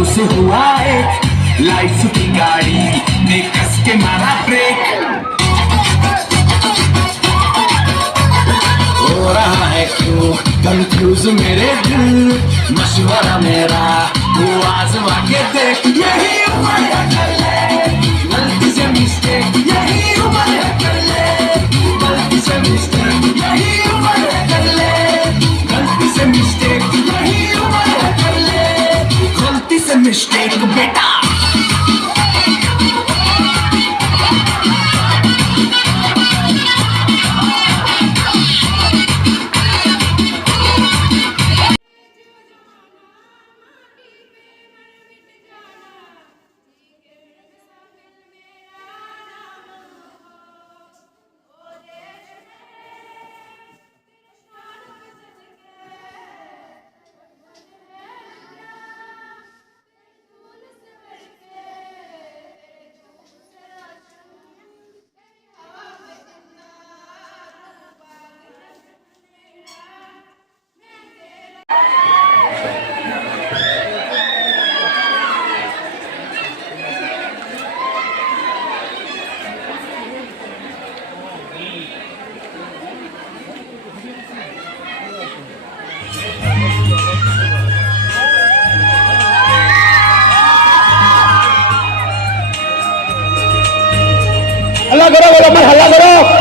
पलों से हुआ एक लाइफ की गाड़ी ने कस के मारा ब्रेक। हो रहा है क्यों कंफ्यूज मेरे दिल, मशवरा मेरा वो आजमा के देख। यही उम्र है कर ले गलती से मिस्टेक, यही उम्र है कर ले गलती से मिस्टेक, यही उम्र है कर ले गलती से मिस्टेक, यही उम्र है कर ले गलती से मिस्टेक बेटा। हल्ला करो, मत हल्ला करो।